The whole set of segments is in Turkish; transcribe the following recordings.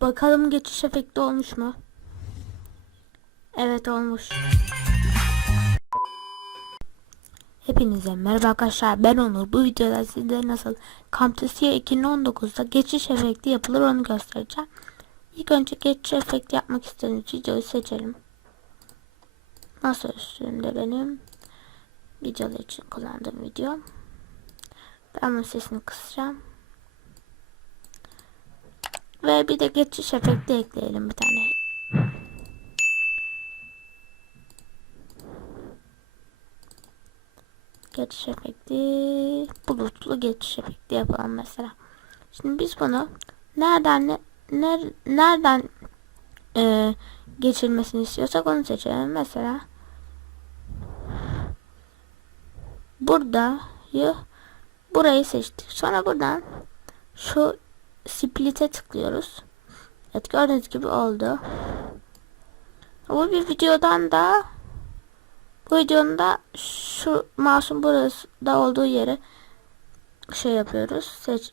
Bakalım geçiş efekti olmuş mu? Evet olmuş. Hepinize merhaba arkadaşlar ben Onur. Bu videoda sizlere nasıl Camtasia 2019'da geçiş efekti yapılır onu göstereceğim. İlk önce geçiş efekti yapmak istediğiniz videoyu seçelim. Masa üstünde benim videolar için kullandığım video. Ben bunun sesini kısacağım. Ve bir de geçiş efekti ekleyelim bir tane. Geçiş efekti bulutlu geçiş efekti yapalım mesela. Şimdi biz bunu nereden ne, ner, nereden e, geçirmesini istiyorsak onu seçelim. Mesela burada burayı seçtik. Sonra buradan şu split'e tıklıyoruz. Evet gördüğünüz gibi oldu. Bu bir videodan da bu videonun da şu masum burası da olduğu yere şey yapıyoruz. Seç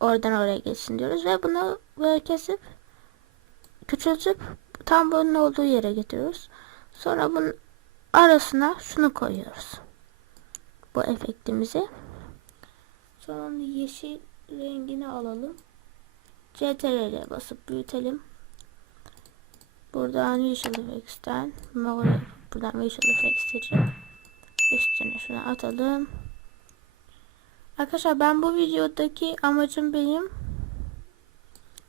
oradan oraya geçsin diyoruz ve bunu böyle kesip küçültüp tam bunun olduğu yere getiriyoruz. Sonra bunun arasına şunu koyuyoruz. Bu efektimizi. Sonra yeşil rengini alalım. CTRL'e basıp büyütelim. Buradan Visual Effects'ten buradan Visual Effects seçip üstüne şunu atalım. Arkadaşlar ben bu videodaki amacım benim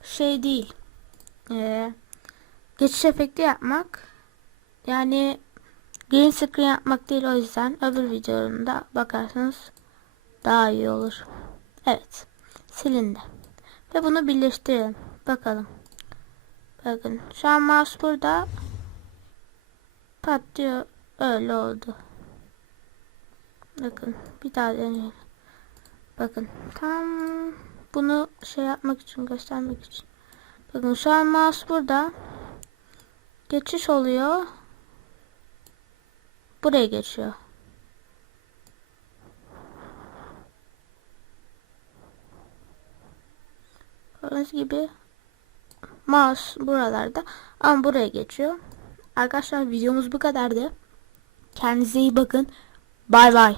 şey değil. Ee, geçiş efekti yapmak. Yani green screen yapmak değil o yüzden öbür videomda bakarsanız daha iyi olur. Evet. Silindi. Ve bunu birleştirelim. Bakalım. Bakın şu an mouse burada patlıyor. Öyle oldu. Bakın bir daha deneyelim. Bakın tam bunu şey yapmak için göstermek için. Bakın şu an mouse burada. Geçiş oluyor. Buraya geçiyor. Gördüğünüz gibi mouse buralarda ama buraya geçiyor. Arkadaşlar videomuz bu kadardı. Kendinize iyi bakın. Bay bay.